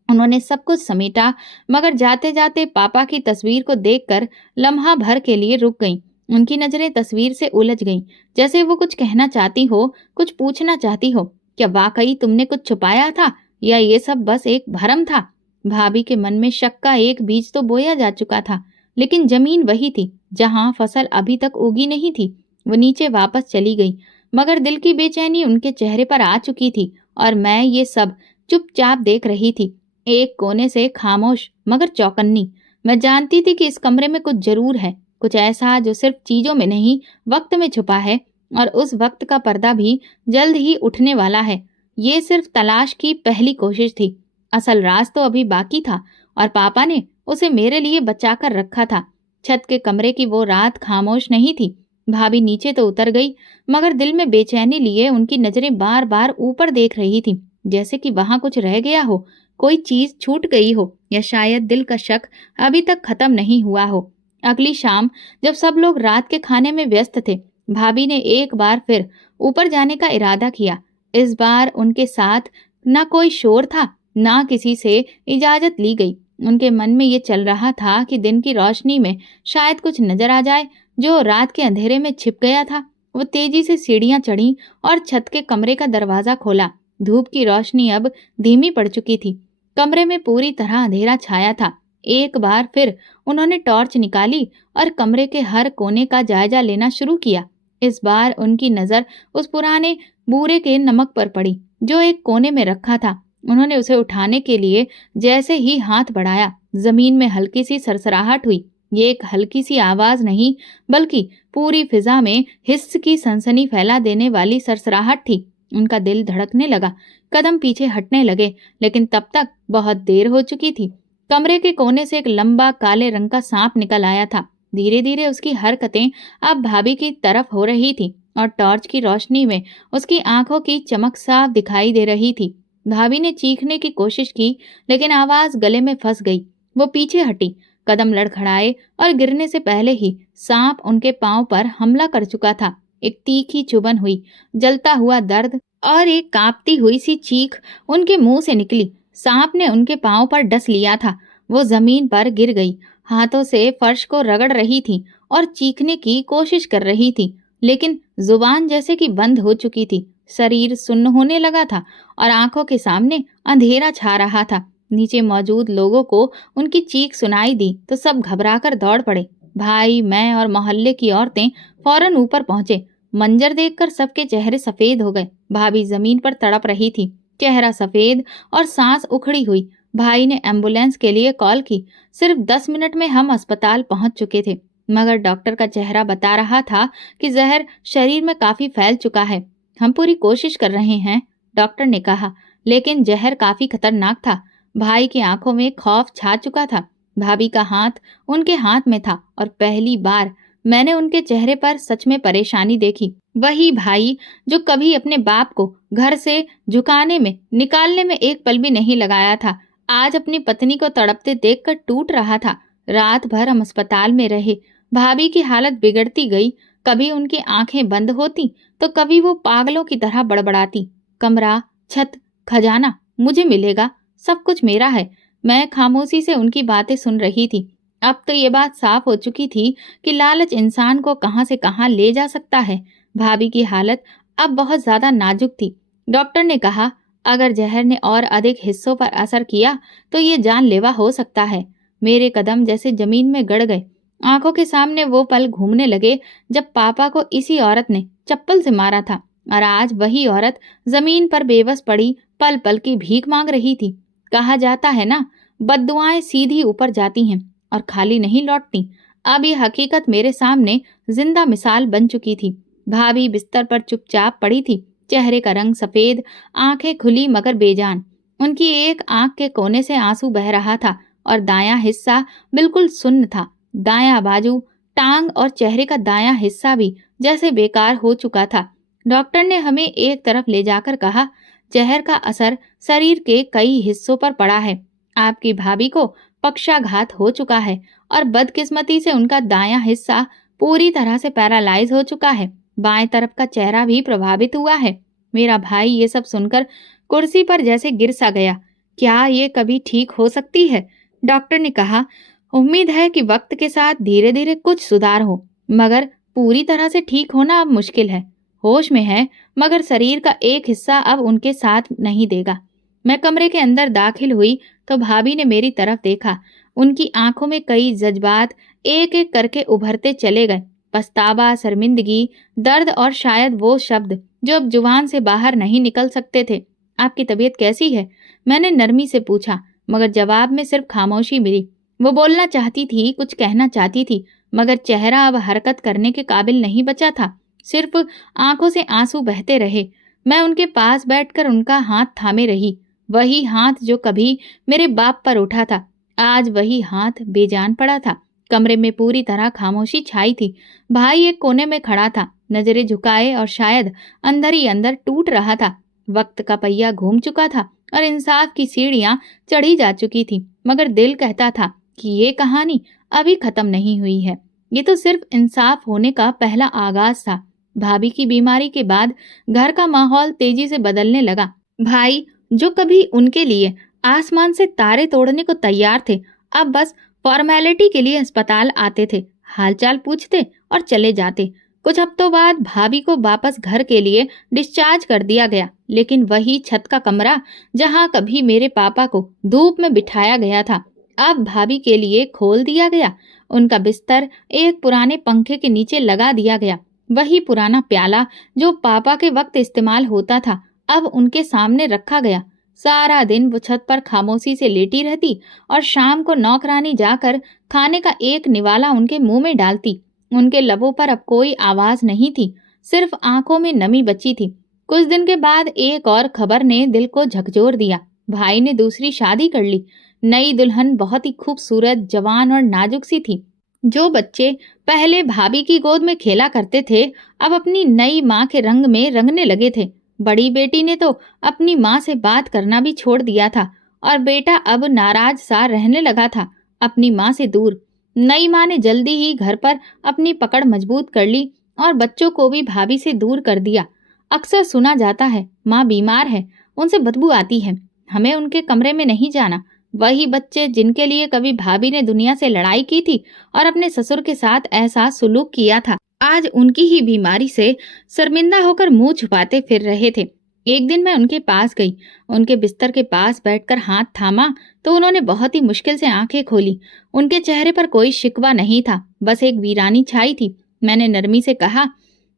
उन्होंने सब कुछ समेटा, मगर जाते जाते पापा की तस्वीर को देखकर लम्हा भर के लिए रुक गईं। उनकी नजरें तस्वीर से उलझ गईं, जैसे वो कुछ कहना चाहती हो, कुछ पूछना चाहती हो। क्या वाकई तुमने कुछ छुपाया था, या ये सब बस एक भ्रम था? भाभी के मन में शक का एक बीज तो बोया जा चुका था, लेकिन जमीन वही थी जहां फसल अभी तक उगी नहीं थी। वो नीचे वापस चली गई, मगर दिल की बेचैनी उनके चेहरे पर आ चुकी थी, और मैं ये सब चुपचाप देख रही थी, एक कोने से खामोश मगर चौकन्नी। मैं जानती थी कि इस कमरे में कुछ जरूर है, कुछ ऐसा जो सिर्फ चीजों में नहीं, वक्त में छुपा है, और उस वक्त का पर्दा भी जल्द ही उठने वाला है। ये सिर्फ तलाश की पहली कोशिश थी। असल राज तो अभी बाकी था, और पापा ने उसे मेरे लिए बचा कर रखा था। छत के कमरे की वो रात खामोश नहीं थी। भाभी नीचे तो उतर गई, मगर दिल में बेचैनी लिए उनकी नजरें बार बार ऊपर देख रही थी, जैसे कि वहां कुछ रह गया हो, कोई चीज छूट गई हो, या शायद दिल का शक अभी तक खत्म नहीं हुआ हो। अगली शाम जब सब लोग रात के खाने में व्यस्त थे, भाभी ने एक बार फिर ऊपर जाने का इरादा किया। इस बार उनके साथ ना कोई शोर था, ना किसी से इजाजत ली गई। उनके मन में ये चल रहा था कि दिन की रोशनी में शायद कुछ नजर आ जाए जो रात के अंधेरे में छिप गया था। वो तेजी से सीढ़ियां चढ़ी और छत के कमरे का दरवाजा खोला। धूप की रोशनी अब धीमी पड़ चुकी थी। कमरे में पूरी तरह अंधेरा छाया था। एक बार फिर उन्होंने टॉर्च निकाली और कमरे के हर कोने का जायजा लेना शुरू किया। इस बार उनकी नजर उस पुराने बूरे के नमक पर पड़ी, जो एक कोने में रखा था। उन्होंने उसे उठाने के लिए जैसे ही हाथ बढ़ाया, जमीन में हल्की सी सरसराहट हुई। ये एक हल्की सी आवाज नहीं, बल्कि पूरी फिजा में हिस्स की सनसनी फैला देने वाली सरसराहट थी। उनका दिल धड़कने लगा, कदम पीछे हटने लगे, लेकिन तब तक बहुत देर हो चुकी थी। कमरे के कोने से एक लंबा काले रंग का सांप निकल आया था। धीरे धीरे उसकी हरकतें अब भाभी की तरफ हो रही थी, और टॉर्च की रोशनी में उसकी आंखों की चमक साफ दिखाई दे रही थी। भाभी ने चीखने की कोशिश की, लेकिन आवाज गले में फंस गई। वो पीछे हटी, कदम लड़खड़ाए, और गिरने से पहले ही सांप उनके पांव पर हमला कर चुका था। एक तीखी चुभन हुई, जलता हुआ दर्द और एक कांपती हुई सी चीख उनके मुंह से निकली। सांप ने उनके पांव पर डस लिया था। वो जमीन पर गिर गई, हाथों से फर्श को रगड़ रही थी और चीखने की कोशिश कर रही थी, लेकिन जुबान जैसे कि बंद हो चुकी थी। शरीर सुन्न होने लगा था और आंखों के सामने अंधेरा छा रहा था। नीचे मौजूद लोगों को उनकी चीख सुनाई दी तो सब घबराकर दौड़ पड़े। भाई, मैं और मोहल्ले की औरतें फौरन ऊपर पहुंचे। मंजर देखकर सबके चेहरे सफेद हो गए। भाभी जमीन पर तड़प रही थी, चेहरा सफेद और सांस उखड़ी हुई। भाई ने एम्बुलेंस के लिए कॉल की। सिर्फ 10 मिनट में हम अस्पताल पहुंच चुके थे, मगर डॉक्टर का चेहरा बता रहा था कि जहर शरीर में काफी फैल चुका है। हम पूरी कोशिश कर रहे हैं, डॉक्टर ने कहा, लेकिन जहर काफी खतरनाक था। भाई की आंखों में खौफ छा चुका था। भाभी का हाथ उनके हाथ में था, और पहली बार मैंने उनके चेहरे पर सच में परेशानी देखी। वही भाई जो कभी अपने बाप को घर से झुकाने में, निकालने में एक पल भी नहीं लगाया था, आज अपनी पत्नी को तड़पते देखकर टूट रहा था। रात भर हम अस्पताल में रहे। भाभी की हालत बिगड़ती गई। कभी उनकी आंखें बंद होती तो कभी वो पागलों की तरह बड़बड़ाती। कमरा, छत, खजाना मुझे मिलेगा, सब कुछ मेरा है। मैं खामोशी से उनकी बातें सुन रही थी। अब तो ये बात साफ हो चुकी थी कि लालच इंसान को कहां से कहां ले जा सकता है। भाभी की हालत अब बहुत ज्यादा नाजुक थी। डॉक्टर ने कहा, अगर जहर ने और अधिक हिस्सों पर असर किया तो ये जानलेवा हो सकता है। मेरे कदम जैसे जमीन में गड़ गए। आंखों के सामने वो पल घूमने लगे जब पापा को इसी औरत ने चप्पल से मारा था, और आज वही औरत जमीन पर बेबस पड़ी पल पल की भीख मांग रही थी। कहा जाता है ना, बद्दुआएं सीधी ऊपर जाती हैं और खाली नहीं लौटती। अब ये हकीकत मेरे सामने जिंदा मिसाल बन चुकी थी। भाभी बिस्तर पर चुपचाप पड़ी थी, चेहरे का रंग सफेद, आंखें खुली मगर बेजान। उनकी एक आंख के कोने से आंसू बह रहा था और दायां हिस्सा बिल्कुल सुन्न था। दायां बाजू, टांग और चेहरे का दायां हिस्सा भी जैसे बेकार हो चुका था। डॉक्टर ने हमें एक तरफ ले जाकर कहा, जहर का असर शरीर के कई हिस्सों पर पड़ा है। आपकी भाभी को पक्षाघात हो चुका है और बदकिस्मती से उनका दायां हिस्सा पूरी तरह से पैरालाइज हो चुका है। बाएं तरफ का चेहरा भी प्रभावित हुआ है। मेरा भाई ये सब सुनकर कुर्सी पर जैसे गिर सा गया। क्या ये कभी ठीक हो सकती है? डॉक्टर ने कहा, उम्मीद है कि वक्त के साथ धीरे धीरे कुछ सुधार हो, मगर पूरी तरह से ठीक होना अब मुश्किल है। होश में है मगर शरीर का एक हिस्सा अब उनके साथ नहीं देगा। मैं कमरे के अंदर दाखिल हुई तो भाभी ने मेरी तरफ देखा। उनकी आंखों में कई जज्बात एक एक करके उभरते चले गए। पछतावा, शर्मिंदगी, दर्द और शायद वो शब्द जो अब जुबान से बाहर नहीं निकल सकते थे। आपकी तबीयत कैसी है? मैंने नरमी से पूछा, मगर जवाब में सिर्फ खामोशी मिली। वो बोलना चाहती थी, कुछ कहना चाहती थी, मगर चेहरा अब हरकत करने के काबिल नहीं बचा था। सिर्फ आंखों से आंसू बहते रहे। मैं उनके पास बैठकर उनका हाथ थामे रही। वही हाथ जो कभी मेरे बाप पर उठा था, आज वही हाथ बेजान पड़ा था। कमरे में पूरी तरह खामोशी छाई थी। भाई एक कोने में खड़ा था, नजरें झुकाए और शायद अंदर ही अंदर टूट रहा था। वक्त का पहिया घूम चुका था और इंसाफ की सीढ़ियां चढ़ी जा चुकी थी, मगर दिल कहता था कि ये कहानी अभी खत्म नहीं हुई है। ये तो सिर्फ इंसाफ होने का पहला आगाज था। भाभी की बीमारी के बाद घर का माहौल तेजी से बदलने लगा। भाई जो कभी उनके लिए आसमान से तारे तोड़ने को तैयार थे, अब बस फॉर्मेलिटी के लिए अस्पताल आते थे, हालचाल पूछते और चले जाते। कुछ हफ्तों बाद भाभी को वापस घर के लिए डिस्चार्ज कर दिया गया, लेकिन वही छत का कमरा जहां कभी मेरे पापा को धूप में बिठाया गया था, अब भाभी के लिए खोल दिया गया। उनका बिस्तर एक पुराने पंखे के नीचे लगा दिया गया। वही पुराना प्याला जो पापा के वक्त इस्तेमाल होता था, अब उनके सामने रखा गया। सारा दिन वो छत पर खामोशी से लेटी रहती और शाम को नौकरानी जाकर खाने का एक निवाला उनके मुंह में डालती। उनके लबों पर अब कोई आवाज नहीं थी, सिर्फ आंखों में नमी बची थी। कुछ दिन के बाद एक और खबर ने दिल को झकझोर दिया। भाई ने दूसरी शादी कर ली। नई दुल्हन बहुत ही खूबसूरत, जवान और नाजुक सी थी। जो बच्चे पहले भाभी की गोद में खेला करते थे, अब अपनी नई माँ के रंग में रंगने लगे थे। बड़ी बेटी ने तो अपनी माँ से बात करना भी छोड़ दिया था और बेटा अब नाराज सा रहने लगा था, अपनी माँ से दूर। नई माँ ने जल्दी ही घर पर अपनी पकड़ मजबूत कर ली और बच्चों को भी भाभी से दूर कर दिया। अक्सर सुना जाता है, माँ बीमार है, उनसे बदबू आती है, हमें उनके कमरे में नहीं जाना। वही बच्चे जिनके लिए कभी भाभी ने दुनिया से लड़ाई की थी और अपने ससुर के साथ ऐसा सुलूक किया था, आज उनकी ही बीमारी से शर्मिंदा होकर मुंह छुपाते फिर रहे थे। एक दिन मैं उनके पास गई, उनके बिस्तर के पास बैठकर हाथ थामा तो उन्होंने बहुत ही मुश्किल से आंखें खोली। उनके चेहरे पर कोई शिकवा नहीं था, बस एक वीरानी छाई थी। मैंने नरमी से कहा,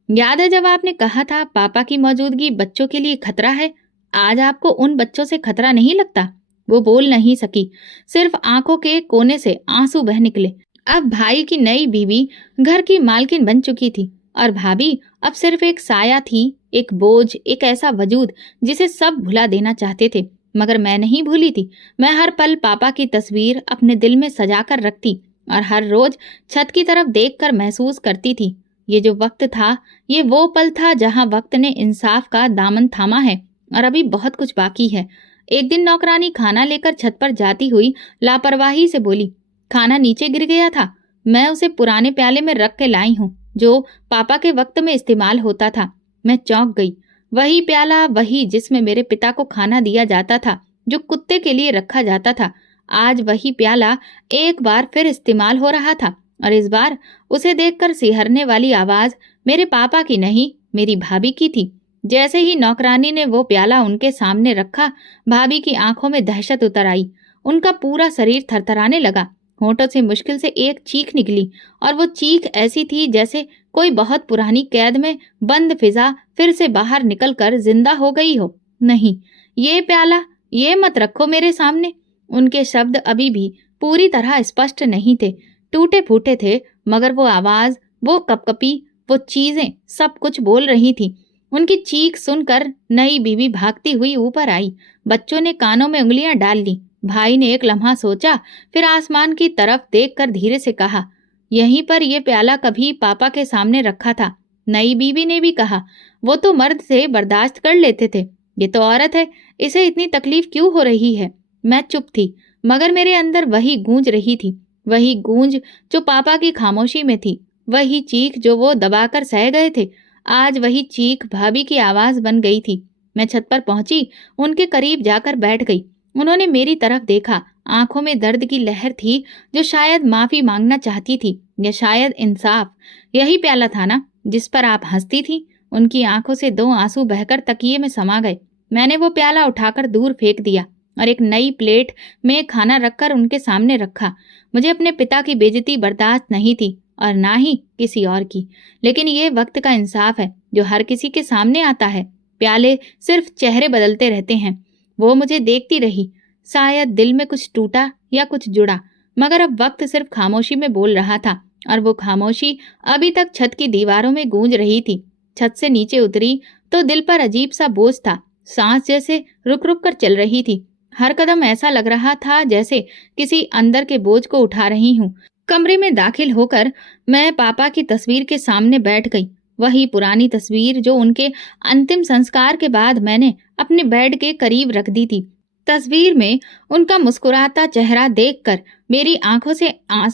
याद है जब आपने कहा था पापा की मौजूदगी बच्चों के लिए खतरा है? आज आपको उन बच्चों से खतरा नहीं लगता? वो बोल नहीं सकी, सिर्फ आंखों के कोने से आंसू बह निकले। अब भाई की नई बीवी घर की मालकिन बन चुकी थी और भाभी अब सिर्फ एक साया थी, एक बोझ, एक ऐसा वजूद जिसे सब भुला देना चाहते थे। मगर मैं नहीं भूली थी। मैं हर पल पापा की तस्वीर अपने दिल में सजा कर रखती और हर रोज छत की तरफ देखकर महसूस करती थी, ये जो वक्त था, ये वो पल था जहां वक्त ने इंसाफ का दामन थामा है और अभी बहुत कुछ बाकी है। एक दिन नौकरानी खाना लेकर छत पर जाती हुई लापरवाही से बोली, खाना नीचे गिर गया था, मैं उसे पुराने प्याले में रख के लाई हूँ जो पापा के वक्त में इस्तेमाल होता था। मैं चौंक गई। वही प्याला, वही जिसमें मेरे पिता को खाना दिया जाता था, जो कुत्ते के लिए रखा जाता था। आज वही प्याला एक बार फिर इस्तेमाल हो रहा था और इस बार उसे देखकर सिहरने वाली आवाज मेरे पापा की नहीं, मेरी भाभी की थी। जैसे ही नौकरानी ने वो प्याला उनके सामने रखा, भाभी की आंखों में दहशत उतर आई। उनका पूरा शरीर थरथराने लगा। होठों से मुश्किल से एक चीख निकली, और वो चीख ऐसी थी जैसे कोई बहुत पुरानी कैद में बंद फिजा फिर से बाहर निकलकर जिंदा हो गई हो। नहीं, ये प्याला, ये मत रखो मेरे सामने। उनके शब्द अभी भी पूरी तरह स्पष्ट नहीं थे, टूटे फूटे थे, मगर वो आवाज, वो कपकपी, वो चीजें सब कुछ बोल रही थी। उनकी चीख सुनकर नई बीवी भागती हुई ऊपर आई। बच्चों ने कानों में उंगलियां डाल ली। भाई ने एक लम्हा सोचा, फिर आसमान की तरफ देखकर धीरे से कहा, यहीं पर यह प्याला कभी पापा के सामने रखा था। नई बीवी ने भी कहा, वो तो मर्द से बर्दाश्त कर लेते थे, ये तो औरत है, इसे इतनी तकलीफ क्यों हो रही है। मैं चुप थी, मगर मेरे अंदर वही गूंज रही थी, वही गूंज जो पापा की खामोशी में थी, वही चीख जो वो दबाकर सह गए थे। आज वही चीख भाभी की आवाज बन गई थी। मैं छत पर पहुंची, उनके करीब जाकर बैठ गई। उन्होंने मेरी तरफ देखा। आंखों में दर्द की लहर थी, जो शायद माफी मांगना चाहती थी, या शायद इंसाफ। यही प्याला था ना जिस पर आप हंसती थी। उनकी आंखों से 2 आंसू बहकर तकिए में समा गए। मैंने वो प्याला उठाकर दूर फेंक दिया और एक नई प्लेट में खाना रखकर उनके सामने रखा। मुझे अपने पिता की बेइज्जती बर्दाश्त नहीं थी, और ना ही किसी और की। लेकिन ये वक्त का इंसाफ है जो हर किसी के सामने आता है। प्याले सिर्फ चेहरे बदलते रहते हैं। वो मुझे देखती रही। शायद दिल में कुछ टूटा या कुछ जुड़ा, मगर अब वक्त सिर्फ खामोशी में बोल रहा था, और वो खामोशी अभी तक छत की दीवारों में गूंज रही थी। छत से नीचे उतरी तो दिल पर अजीब सा बोझ था। सांस जैसे रुक रुक कर चल रही थी। हर कदम ऐसा लग रहा था जैसे किसी अंदर के बोझ को उठा रही हूँ। कमरे में दाखिल होकर मैं पापा की तस्वीर के सामने बैठ गई। वही पुरानी तस्वीर जो उनके अंतिम संस्कार के बाद मैंने अपने बेड के करीब रख दी थी। तस्वीर में उनका मुस्कुराता चेहरा देखकर मेरी आंखों से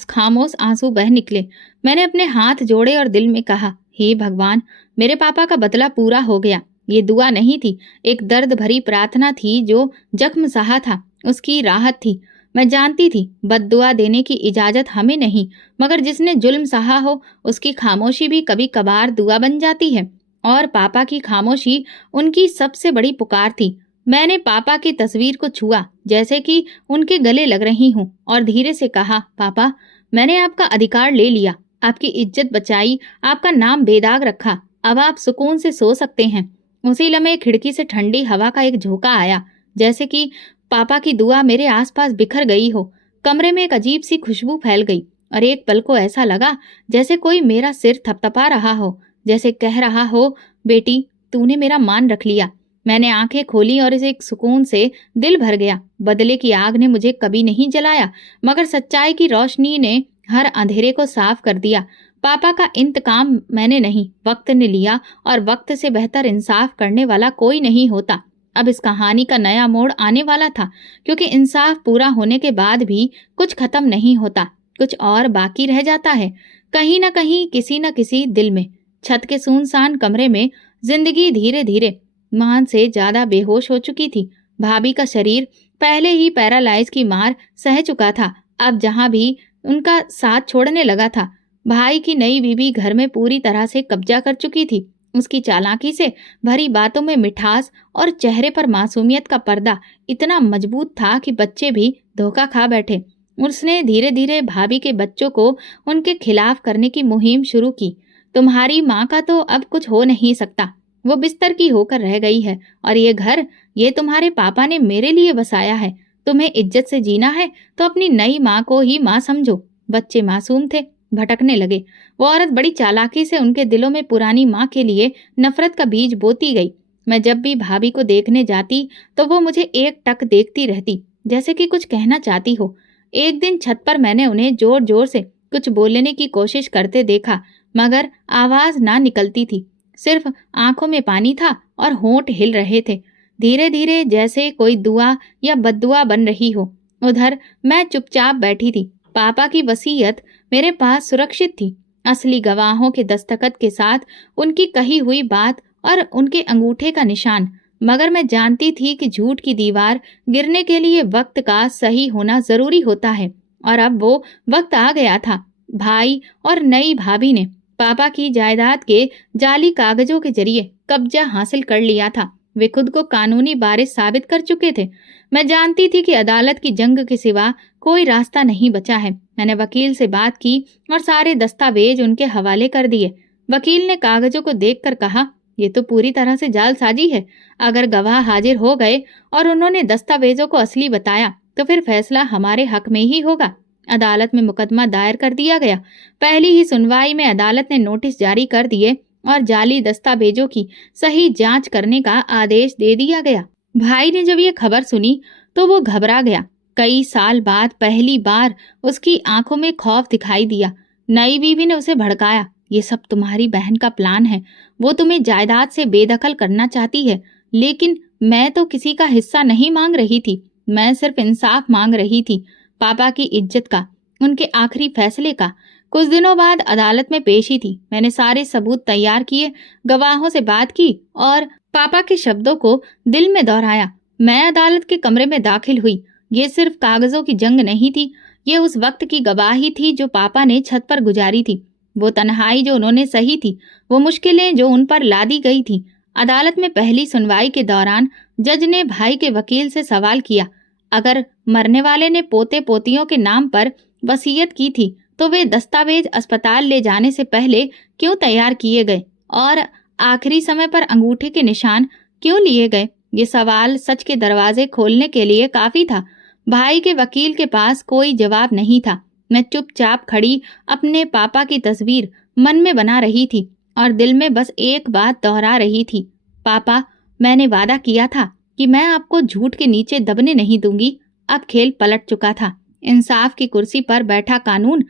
खामोश आंसू बह निकले। मैंने अपने हाथ जोड़े और दिल में कहा, हे भगवान, मेरे पापा का बदला पूरा हो गया। ये दुआ नहीं थी, एक दर्द भरी प्रार्थना थी। जो जख्म सहा था उसकी राहत थी। मैं जानती थी बद्दुआ देने की इजाजत हमें नहीं, मगर जिसने जुल्म सहा हो उसकी खामोशी भी कभी कभार दुआ बन जाती है। और पापा की खामोशी उनकी सबसे बड़ी पुकार थी। मैंने पापा की तस्वीर को छुआ, जैसे कि उनके गले लग रही हूँ, और धीरे से कहा, पापा, मैंने आपका अधिकार ले लिया, आपकी इज्जत बचाई, आपका नाम बेदाग रखा। अब आप सुकून से सो सकते हैं। उसी लम्हे खिड़की से ठंडी हवा का एक झोंका आया, जैसे कि पापा की दुआ मेरे आसपास बिखर गई हो। कमरे में एक अजीब सी खुशबू फैल गई, और एक पल को ऐसा लगा जैसे कोई मेरा सिर थपथपा रहा हो, जैसे कह रहा हो, बेटी, तूने मेरा मान रख लिया। मैंने आंखें खोली और इसे एक सुकून से दिल भर गया। बदले की आग ने मुझे कभी नहीं जलाया, मगर सच्चाई की रोशनी ने हर अंधेरे को साफ कर दिया। पापा का इंतकाम मैंने नहीं, वक्त ने लिया, और वक्त से बेहतर इंसाफ करने वाला कोई नहीं होता। अब इस कहानी का नया मोड़ आने वाला था, क्योंकि इंसाफ पूरा होने के बाद भी कुछ खत्म नहीं होता, कुछ और बाकी रह जाता है, कहीं न कहीं, किसी न किसी दिल में। छत के सुनसान कमरे में जिंदगी धीरे धीरे मान से ज्यादा बेहोश हो चुकी थी। भाभी का शरीर पहले ही पैरालाइज की मार सह चुका था। अब जहां भी उनका साथ छोड़ने लगा था। भाई की नई बीवी घर में पूरी तरह से कब्जा कर चुकी थी। उसकी चालाकी से भरी बातों में मिठास और चेहरे पर मासूमियत का पर्दा इतना मजबूत था कि बच्चे भी धोखा खा बैठे। उसने धीरे धीरे भाभी के बच्चों को उनके खिलाफ करने की मुहिम शुरू की। तुम्हारी माँ का तो अब कुछ हो नहीं सकता, वो बिस्तर की होकर रह गई है, और ये घर, ये तुम्हारे पापा ने मेरे लिए बसाया है। तुम्हें इज्जत से जीना है तो अपनी नई माँ को ही माँ समझो। बच्चे मासूम थे, भटकने लगे। वो औरत बड़ी चालाकी से उनके दिलों में पुरानी माँ के लिए नफरत का बीज बोती गई। मैं जब भी भाभी को देखने जाती तो वो मुझे एक टक देखती रहती, जैसे कि कुछ कहना चाहती हो। एक दिन छत पर मैंने उन्हें जोर जोर से कुछ बोलने की कोशिश करते देखा, मगर आवाज ना निकलती थी। सिर्फ आंखों में पानी था और होंठ हिल रहे थे, धीरे धीरे, जैसे कोई दुआ या बद्दुआ बन रही हो। उधर मैं चुपचाप बैठी थी। पापा की वसीयत मेरे पास सुरक्षित थी, असली गवाहों के दस्तखत के साथ, उनकी कही हुई बात और उनके अंगूठे का निशान। मगर मैं जानती थी कि झूठ की दीवार गिरने के लिए वक्त का सही होना जरूरी होता है, और अब वो वक्त आ गया था। भाई और नई भाभी ने पापा की जायदाद के जाली कागजों के जरिए कब्जा हासिल कर लिया था। वे खुद को कानूनी वारिस साबित कर चुके थे। मैं जानती थी कि अदालत की जंग के सिवा कोई रास्ता नहीं बचा है। मैंने वकील से बात की और सारे दस्तावेज उनके हवाले कर दिए। वकील ने कागजों को देखकर कहा, ये तो पूरी तरह से जालसाजी है। अगर गवाह हाजिर हो गए और उन्होंने दस्तावेजों को असली बताया तो फिर फैसला हमारे हक में ही होगा। अदालत में मुकदमा दायर कर दिया गया। पहली ही सुनवाई में अदालत ने नोटिस जारी कर दिए और जाली दस्तावेजों की सही जांच करने का आदेश दे दिया गया। भाई ने जब ये खबर सुनी तो वो घबरा गया। कई साल बाद पहली बार उसकी आंखों में खौफ दिखाई दिया। नई बीवी ने उसे भड़काया, ये सब तुम्हारी बहन का प्लान है। वो तुम्हें जायदाद से बेदखल करना चाहती है। लेकिन मैं तो किसी का हिस्सा नहीं मांग रही थी। मैं सिर्फ इंसाफ मांग रही थी, पापा की इज्जत का, उनके आखिरी फैसले का। कुछ दिनों बाद अदालत में पेशी थी। मैंने सारे सबूत तैयार किए, गवाहों से बात की और पापा के शब्दों को दिल में दोहराया। मैं अदालत के कमरे में दाखिल हुई। ये सिर्फ कागजों की जंग नहीं थी, ये उस वक्त की गवाही थी जो पापा ने छत पर गुजारी थी। वो तन्हाई जो उन्होंने सही थी, वो मुश्किलें जो उन पर लादी गई थी। अदालत में पहली सुनवाई के दौरान जज ने भाई के वकील से सवाल किया, अगर मरने वाले ने पोते पोतियों के नाम पर वसीयत की थी तो वे दस्तावेज अस्पताल ले जाने से पहले क्यों तैयार किए गए और आखिरी समय पर अंगूठे के निशान क्यों लिए गए? ये सवाल सच के दरवाजे खोलने के लिए काफी था। भाई के वकील के पास कोई जवाब नहीं था। मैं चुपचाप खड़ी अपने पापा की तस्वीर मन में बना रही थी और दिल में बस एक बात दोहरा रही थी, पापा, मैंने वादा किया था कि मैं आपको झूठ के नीचे दबने नहीं दूंगी। अब खेल पलट चुका था। इंसाफ की कुर्सी पर बैठा कानून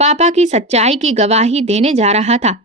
पापा की सच्चाई की गवाही देने जा रहा था।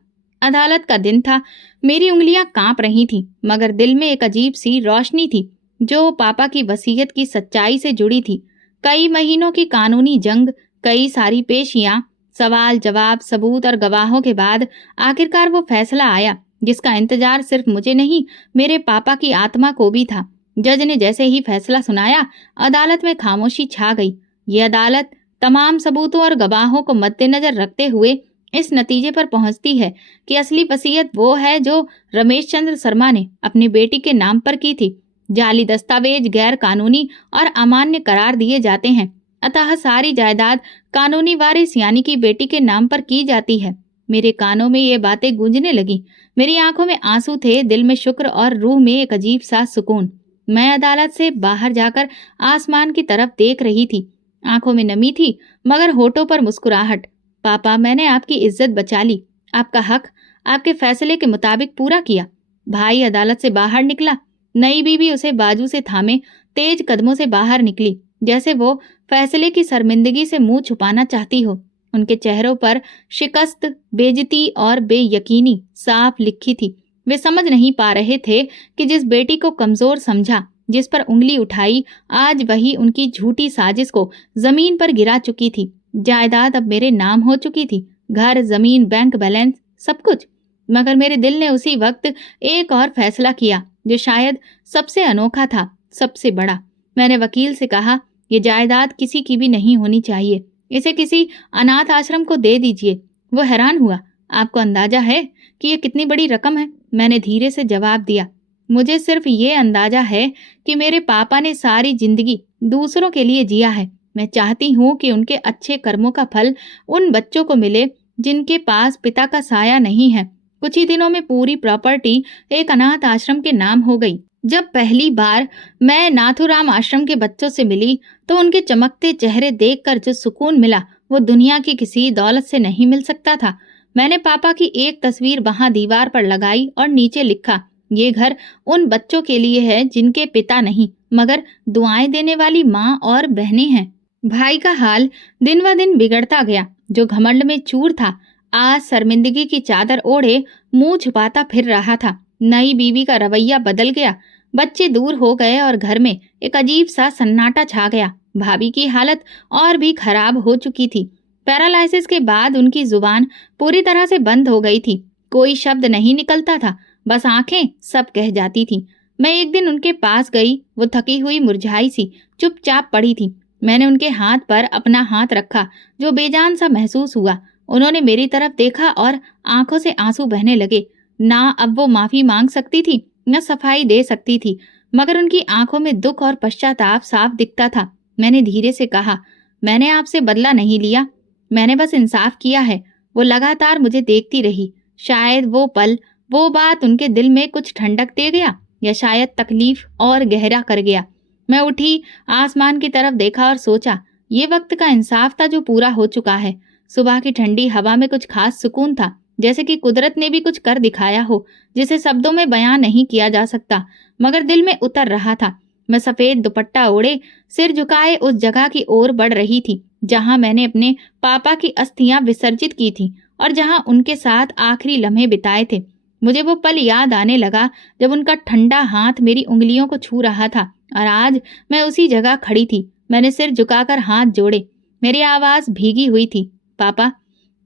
अदालत का दिन था। मेरी उंगलियां कांप रही थीं, मगर दिल में एक अजीब सी रोशनी थी जो पापा की वसीयत की सच्चाई से जुड़ी थी। कई महीनों की कानूनी जंग, कई सारी पेशियां, सवाल जवाब, सबूत और गवाहों के बाद आखिरकार वो फैसला आया जिसका इंतजार सिर्फ मुझे नहीं, मेरे पापा की आत्मा को भी था। जज ने जैसे ही फैसला सुनाया, अदालत में खामोशी छा गई। ये अदालत तमाम सबूतों और गवाहों को मद्देनजर रखते हुए इस नतीजे पर पहुंचती है कि असली वसीयत वो है जो रमेश चंद्र शर्मा ने अपनी बेटी के नाम पर की थी। जाली दस्तावेज गैर कानूनी और अमान्य करार दिए जाते हैं, अतः सारी जायदाद कानूनी वारिस यानी कि बेटी के नाम पर की जाती है। मेरे कानों में ये बातें गूंजने लगी। मेरी आंखों में आंसू थे, दिल में शुक्र और रूह में एक अजीब सा सुकून। मैं अदालत से बाहर जाकर आसमान की तरफ देख रही थी। आंखों में नमी थी मगर होठों पर मुस्कुराहट। पापा, मैंने आपकी इज्जत बचा ली, आपका हक आपके फैसले के मुताबिक पूरा किया। भाई अदालत से बाहर निकला। नई बीवी उसे बाजू से थामे तेज कदमों से बाहर निकली, जैसे वो फैसले की शर्मिंदगी से मुंह छुपाना चाहती हो। उनके चेहरों पर शिकस्त, बेइज्जती और बेयकीनी साफ लिखी थी। वे समझ नहीं पा रहे थे कि जिस बेटी को कमजोर समझा, जिस पर उंगली उठाई, आज वही उनकी झूठी साजिश को जमीन पर गिरा चुकी थी। जायदाद अब मेरे नाम हो चुकी थी, घर, जमीन, बैंक बैलेंस, सब कुछ। मगर मेरे दिल ने उसी वक्त एक और फैसला किया जो शायद सबसे अनोखा था, सबसे बड़ा। मैंने वकील से कहा, ये जायदाद किसी की भी नहीं होनी चाहिए, इसे किसी अनाथ आश्रम को दे दीजिए। वो हैरान हुआ, आपको अंदाजा है कि ये कितनी बड़ी रकम है? मैंने धीरे से जवाब दिया, मुझे सिर्फ ये अंदाजा है कि मेरे पापा ने सारी जिंदगी दूसरों के लिए जिया है। मैं चाहती हूँ कि उनके अच्छे कर्मों का फल उन बच्चों को मिले जिनके पास पिता का साया नहीं है। कुछ ही दिनों में पूरी प्रॉपर्टी एक अनाथ आश्रम के नाम हो गई। जब पहली बार मैं नाथुराम आश्रम के बच्चों से मिली तो उनके चमकते चेहरे देखकर जो सुकून मिला वो दुनिया की किसी दौलत से नहीं मिल सकता था। मैंने पापा की एक तस्वीर वहां दीवार पर लगाई और नीचे लिखा, ये घर उन बच्चों के लिए है जिनके पिता नहीं मगर दुआएं देने वाली माँ और बहनें हैं। भाई का हाल दिन व दिन बिगड़ता गया। जो घमंड में चूर था, आज शर्मिंदगी की चादर ओढ़े मुंह छुपाता फिर रहा था। नई बीवी का रवैया बदल गया। बच्चे दूर हो गए और घर में एक अजीब सा सन्नाटा छा गया। भाभी की हालत और भी खराब हो चुकी थी। पैरालाइसिस के बाद उनकी जुबान पूरी तरह से बंद हो गई थी। कोई शब्द नहीं निकलता था, बस आंखें सब कह जाती थी। मैं एक दिन उनके पास गई। वो थकी हुई, मुरझाई सी चुपचाप पड़ी थी। मैंने उनके हाथ पर अपना हाथ रखा, जो बेजान सा महसूस हुआ। उन्होंने मेरी तरफ देखा और आंखों से आंसू बहने लगे। ना अब वो माफी मांग सकती थी, न सफाई दे सकती थी, मगर उनकी आंखों में दुख और पश्चाताप साफ दिखता था। मैंने धीरे से कहा, मैंने आपसे बदला नहीं लिया, मैंने बस इंसाफ किया है। वो लगातार मुझे देखती रही। शायद वो पल, वो बात उनके दिल में कुछ ठंडक दे गया, या शायद तकलीफ और गहरा कर गया। मैं उठी, आसमान की तरफ देखा और सोचा, ये वक्त का इंसाफ था जो पूरा हो चुका है। सुबह की ठंडी हवा में कुछ खास सुकून था, जैसे कि कुदरत ने भी कुछ कर दिखाया हो, जिसे शब्दों में बयां नहीं किया जा सकता, मगर दिल में उतर रहा था। मैं सफेद दुपट्टा ओढ़े, सिर झुकाए उस जगह की ओर बढ़ रही थी जहां मैंने अपने पापा की अस्थियां विसर्जित की थी और जहां उनके साथ आखिरी लम्हे बिताए थे। मुझे वो पल याद आने लगा जब उनका ठंडा हाथ मेरी उंगलियों को छू रहा था, और आज मैं उसी जगह खड़ी थी। मैंने सिर झुकाकर हाथ जोड़े। मेरी आवाज भीगी हुई थी, पापा,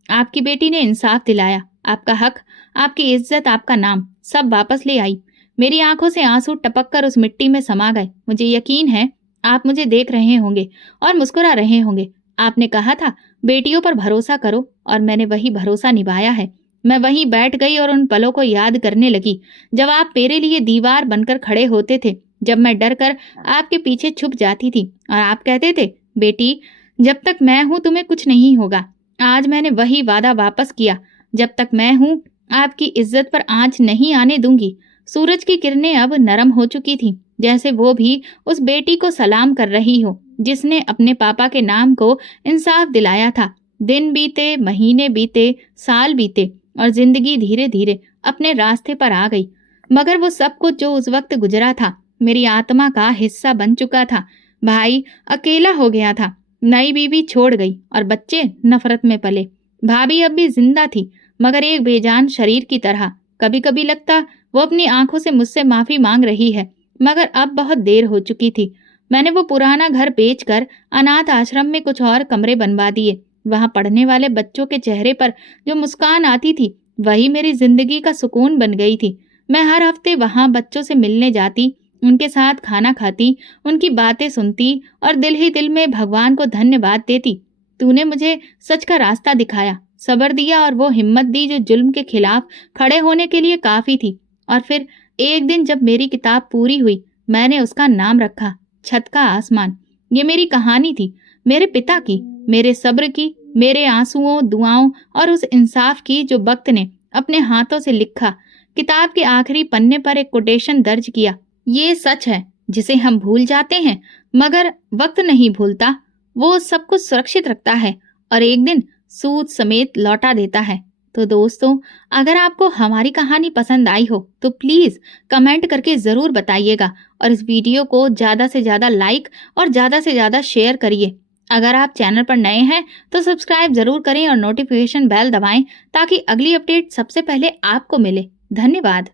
आपकी बेटी ने इंसाफ दिलाया। आपका हक, आपकी इज्जत, आपका नाम सब वापस ले आई। मेरी आंखों से आंसू टपक कर उस मिट्टी में समा गए। मुझे यकीन है आप मुझे देख रहे होंगे और मुस्कुरा रहे होंगे। आपने कहा था बेटियों पर भरोसा करो, और मैंने वही भरोसा निभाया है। मैं वहीं बैठ गई और उन पलों को याद करने लगी जब आप मेरे लिए दीवार बनकर खड़े होते थे, जब मैं डर कर आपके पीछे छुप जाती थी और आप कहते थे, बेटी जब तक मैं हूं तुम्हें कुछ नहीं होगा। आज मैंने वही वादा वापस किया। जब तक मैं हूं, आपकी इज्जत पर आंच नहीं आने दूंगी। सूरज की किरणें अब नरम हो चुकी थीं, जैसे वो भी उस बेटी को सलाम कर रही हो जिसने अपने पापा के नाम को इंसाफ दिलाया था। दिन बीते, महीने बीते, साल बीते, और जिंदगी धीरे धीरे अपने रास्ते पर आ गई। मगर वो सब कुछ जो उस वक्त गुजरा था मेरी आत्मा का हिस्सा बन चुका था। भाई अकेला हो गया था, नई बीवी छोड़ गई और बच्चे नफरत में पले। भाभी अब भी जिंदा थी, मगर एक बेजान शरीर की तरह। कभी कभी लगता वो अपनी आंखों से मुझसे माफी मांग रही है, मगर अब बहुत देर हो चुकी थी। मैंने वो पुराना घर बेचकर अनाथ आश्रम में कुछ और कमरे बनवा दिए। वहां पढ़ने वाले बच्चों के चेहरे पर जो मुस्कान आती थी, वही मेरी जिंदगी का सुकून बन गई थी। मैं हर हफ्ते वहां बच्चों से मिलने जाती, उनके साथ खाना खाती, उनकी बातें सुनती और दिल ही दिल में भगवान को धन्यवाद देती। तूने मुझे सच का रास्ता दिखाया, सब्र दिया और वो हिम्मत दी जो जुल्म के खिलाफ खड़े होने के लिए काफी थी। और फिर एक दिन जब मेरी किताब पूरी हुई, मैंने उसका नाम रखा छत का आसमान। ये मेरी कहानी थी, मेरे पिता की, मेरे सब्र की, मेरे आंसुओं, दुआओं और उस इंसाफ की जो वक्त ने अपने हाथों से लिखा। किताब के आखिरी पन्ने पर एक कोटेशन दर्ज किया, ये सच है जिसे हम भूल जाते हैं, मगर वक्त नहीं भूलता। वो सब कुछ सुरक्षित रखता है और एक दिन सूद समेत लौटा देता है। तो दोस्तों, अगर आपको हमारी कहानी पसंद आई हो तो प्लीज कमेंट करके जरूर बताइएगा, और इस वीडियो को ज्यादा से ज्यादा लाइक और ज्यादा से ज्यादा शेयर करिए। अगर आप चैनल पर नए हैं तो सब्सक्राइब जरूर करें और नोटिफिकेशन बेल दबाएं ताकि अगली अपडेट सबसे पहले आपको मिले। धन्यवाद।